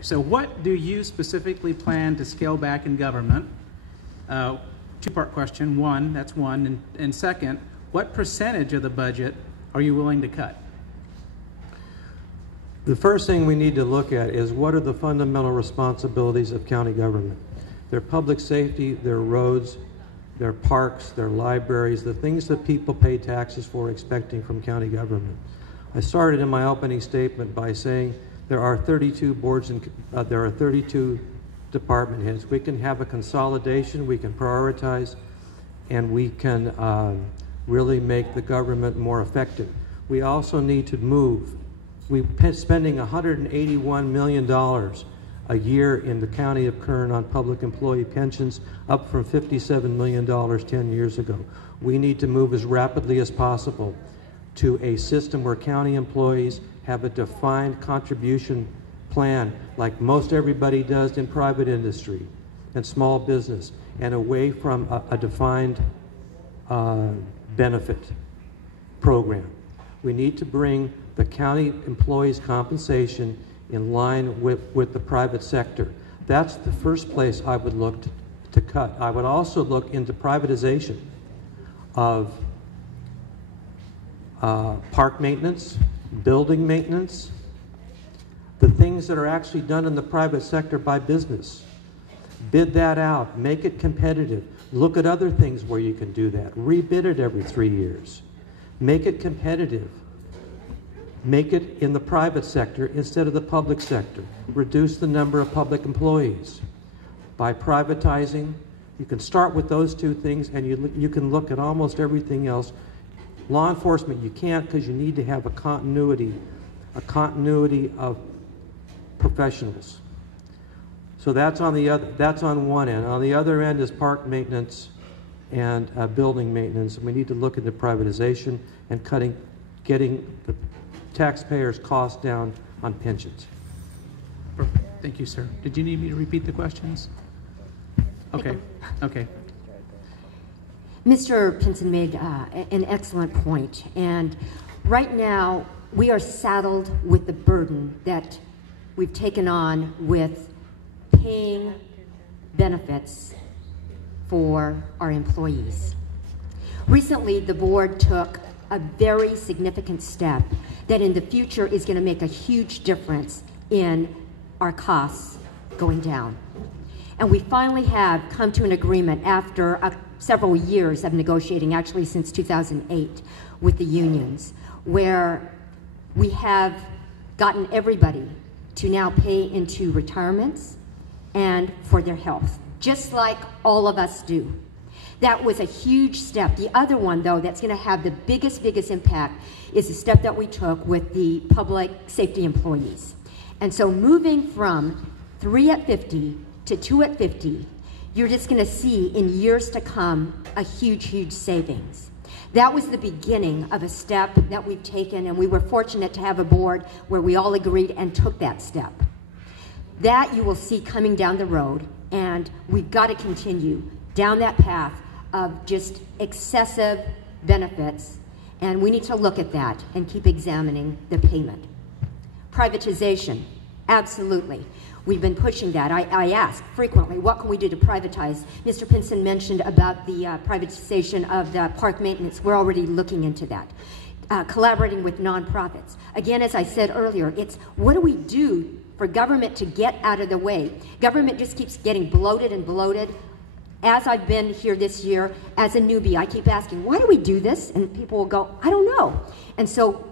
Okay, so what do you specifically plan to scale back in government? Two-part question. One, that's one. And second, what percentage of the budget are you willing to cut? The first thing we need to look at is what are the fundamental responsibilities of county government. Their public safety, their roads, their parks, their libraries, the things that people pay taxes for expecting from county government. I started in my opening statement by saying there are 32 boards and there are 32 department heads. We can have a consolidation, we can prioritize, and we can really make the government more effective. We also need to move. We're spending $181 million a year in the county of Kern on public employee pensions, up from $57 million 10 years ago. We need to move as rapidly as possible to a system where county employees have a defined contribution plan like most everybody does in private industry and small business, and away from a defined benefit program. We need to bring the county employees' compensation in line with the private sector. That's the first place I would look to cut. I would also look into privatization of park maintenance, building maintenance, the things that are actually done in the private sector by business. Bid that out, make it competitive. Look at other things where you can do that. Rebid it every 3 years. Make it competitive. Make it in the private sector instead of the public sector. Reduce the number of public employees. By privatizing, you can start with those two things, and you can look at almost everything else. Law enforcement, you can't, because you need to have a continuity of professionals. So that's on one end. On the other end is park maintenance and building maintenance. We need to look at the privatization and getting the taxpayers' costs down on pensions. Perfect. Thank you, sir. Did you need me to repeat the questions? Okay. Okay. Mr. Pinson made an excellent point, and right now we are saddled with the burden that we've taken on with paying benefits for our employees. Recently, the board took a very significant step that in the future is going to make a huge difference in our costs going down. And we finally have come to an agreement after several years of negotiating, actually since 2008, with the unions, where we have gotten everybody to now pay into retirements and for their health, just like all of us do. That was a huge step. The other one, though, that's going to have the biggest impact is the step that we took with the public safety employees. And so moving from 3 at 50 to 2 at 50, you're just going to see in years to come a huge savings. That was the beginning of a step that we've taken, and we were fortunate to have a board where we all agreed and took that step. That you will see coming down the road, and we've got to continue down that path of just excessive benefits, and we need to look at that and keep examining the payment. Privatization, absolutely. We've been pushing that. I ask frequently, what can we do to privatize? Mr. Pinson mentioned about the privatization of the park maintenance. We're already looking into that. Collaborating with nonprofits. Again, as I said earlier, it's what do we do for government to get out of the way? Government just keeps getting bloated and bloated. As I've been here this year, as a newbie, I keep asking, why do we do this? And people will go, I don't know. And so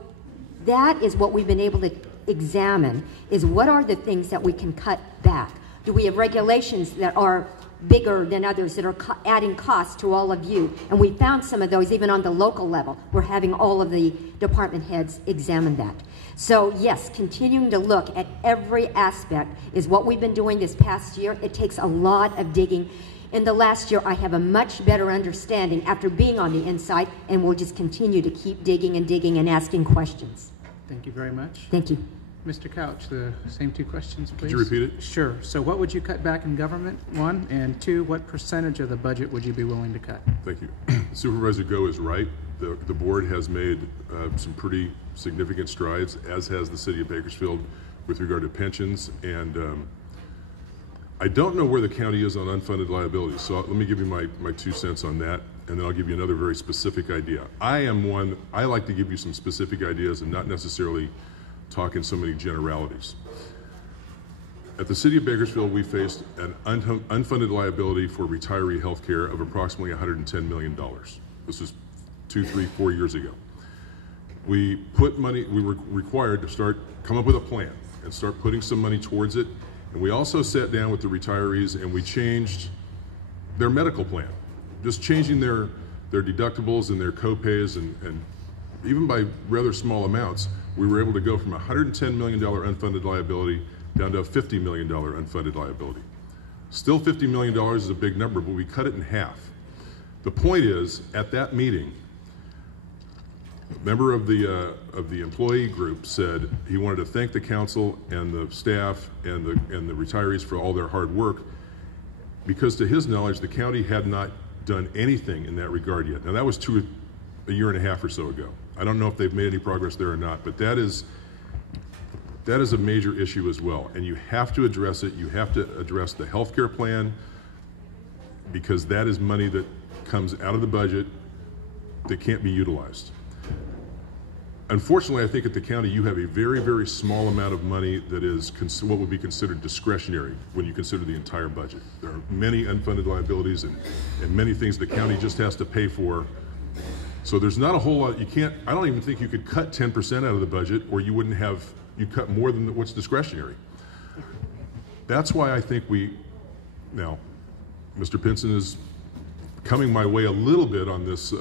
that is what we've been able to examine, is what are the things that we can cut back? Do we have regulations that are bigger than others that are adding costs to all of you? And we found some of those even on the local level. We're having all of the department heads examine that. So yes, continuing to look at every aspect is what we've been doing this past year. It takes a lot of digging. In the last year, I have a much better understanding after being on the inside, and we'll just continue to keep digging and asking questions. Thank you very much. Thank you. Mr. Couch, the same two questions, please. Could you repeat it? Sure. So what would you cut back in government, one? And two, what percentage of the budget would you be willing to cut? Thank you. Supervisor Goh is right. The board has made some pretty significant strides, as has the city of Bakersfield, with regard to pensions, and I don't know where the county is on unfunded liabilities, so let me give you my 2 cents on that, and then I'll give you another very specific idea. I like to give you some specific ideas and not necessarily talk in so many generalities. At the City of Bakersfield, we faced an unfunded liability for retiree health care of approximately $110 million. This was 2, 3, 4 years ago. We put money, we were required to come up with a plan and start putting some money towards it. And we also sat down with the retirees and we changed their medical plan, just changing their deductibles and their co-pays, and even by rather small amounts, we were able to go from a $110 million unfunded liability down to a $50 million unfunded liability. Still $50 million is a big number, but we cut it in half. The point is, at that meeting, a member of the employee group said he wanted to thank the council and the staff and the retirees for all their hard work, because to his knowledge, the county had not done anything in that regard yet. Now that was a year and a half or so ago. I don't know if they've made any progress there or not, but that is a major issue as well, and you have to address it. You have to address the health care plan, because that is money that comes out of the budget that can't be utilized. Unfortunately, I think at the county you have a very, very small amount of money that is what would be considered discretionary when you consider the entire budget. There are many unfunded liabilities and many things the county just has to pay for. So there's not a whole lot. I don't even think you could cut 10% out of the budget, or you cut more than what's discretionary. That's why I think now, Mr. Pinson is coming my way a little bit on this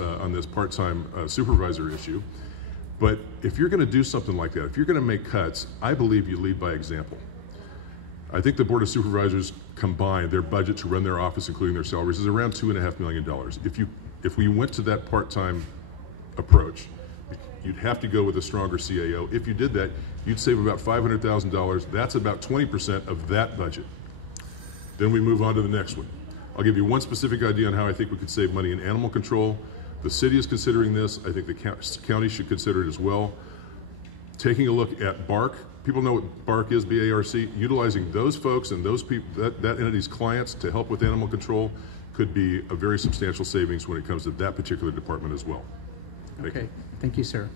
part-time supervisor issue. But if you're going to do something like that, if you're going to make cuts, I believe you lead by example. I think the Board of Supervisors combined, their budget to run their office, including their salaries, is around $2.5 million. If we went to that part-time approach, you'd have to go with a stronger CAO. If you did that, you'd save about $500,000. That's about 20% of that budget. Then we move on to the next one. I'll give you one specific idea on how I think we could save money in animal control. The city is considering this. I think the county should consider it as well. Taking a look at BARC. People know what BARC is, B-A-R-C. Utilizing those folks and those people, that entity's clients to help with animal control could be a very substantial savings when it comes to that particular department as well. Okay, thank you, sir.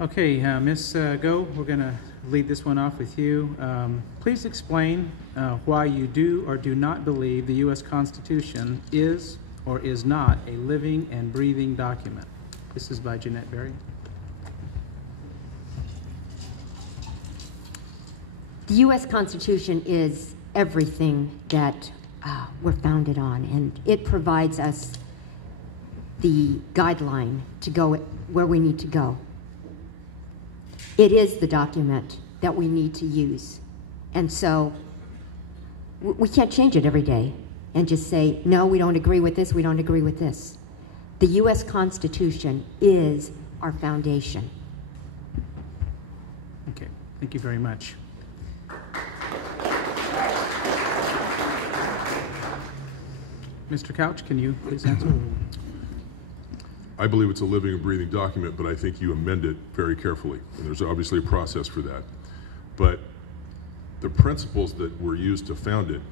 Okay, Ms. Goh, we're going to lead this one off with you. Please explain why you do or do not believe the U.S. Constitution is or is not a living and breathing document. This is by Jeanette Berry. The U.S. Constitution is everything that we're founded on, and it provides us the guideline to go where we need to go. It is the document that we need to use. And so we can't change it every day and just say, no, we don't agree with this, we don't agree with this. The U.S. Constitution is our foundation. Okay, thank you very much. Mr. Couch, can you please answer? I believe it's a living and breathing document, but I think you amend it very carefully. And there's obviously a process for that. But the principles that were used to found it,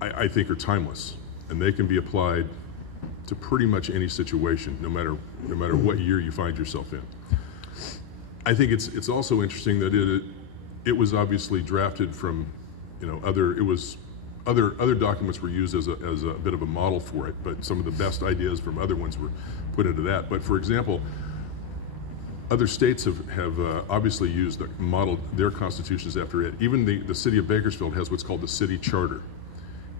I think are timeless, and they can be applied to pretty much any situation, no matter what year you find yourself in. I think it's also interesting that it was obviously drafted from, other documents were used as a bit of a model for it, but some of the best ideas from other ones were put into that. But for example, other states have obviously modeled their constitutions after it. Even the city of Bakersfield has what's called the city charter,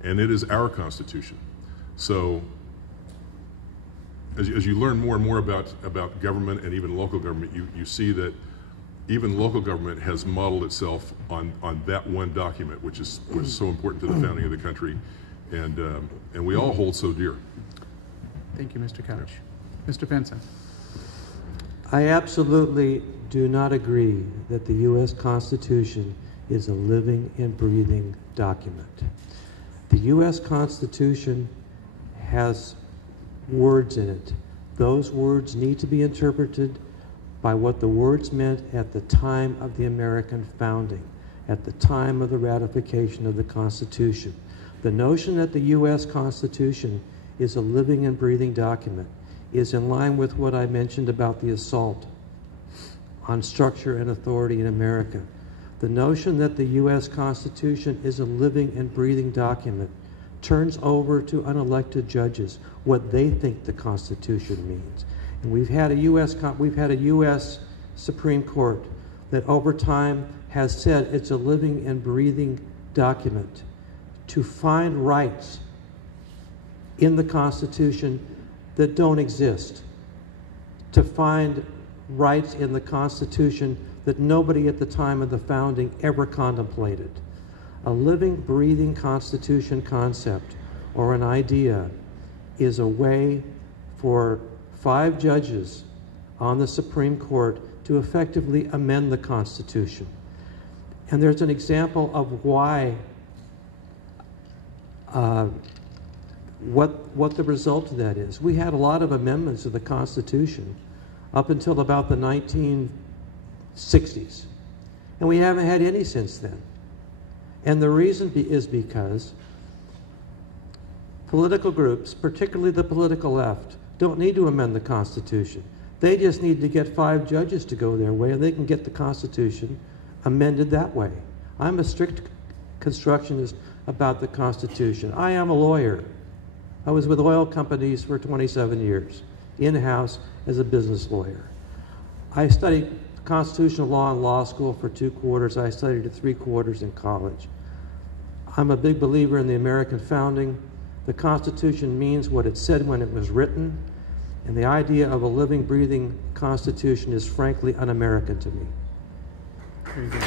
and it is our constitution. So as you learn more and more about government and even local government, you see that even local government has modeled itself on that one document, which was so important to the founding of the country, and we all hold so dear. Thank you, Mr. Couch. Mr. Pinson. I absolutely do not agree that the U.S. Constitution is a living and breathing document. The U.S. Constitution has words in it. Those words need to be interpreted by what the words meant at the time of the American founding, at the time of the ratification of the Constitution. The notion that the U.S. Constitution is a living and breathing document is in line with what I mentioned about the assault on structure and authority in America. The notion that the U.S. Constitution is a living and breathing document turns over to unelected judges what they think the Constitution means. And we've had a U.S. Supreme Court that over time has said it's a living and breathing document to find rights in the Constitution that don't exist, to find rights in the Constitution that nobody at the time of the founding ever contemplated. A living, breathing Constitution concept or an idea is a way for 5 judges on the Supreme Court to effectively amend the Constitution. And there's an example of why, what the result of that is. We had a lot of amendments of the Constitution up until about the 1960s, and we haven't had any since then. And the reason is because political groups, particularly the political left, don't need to amend the Constitution. They just need to get 5 judges to go their way, and they can get the Constitution amended that way. I'm a strict constructionist about the Constitution. I am a lawyer. I was with oil companies for 27 years, in-house as a business lawyer. I studied constitutional law in law school for 2 quarters. I studied it 3 quarters in college. I'm a big believer in the American founding. The Constitution means what it said when it was written, and the idea of a living, breathing Constitution is frankly un-American to me. Very good.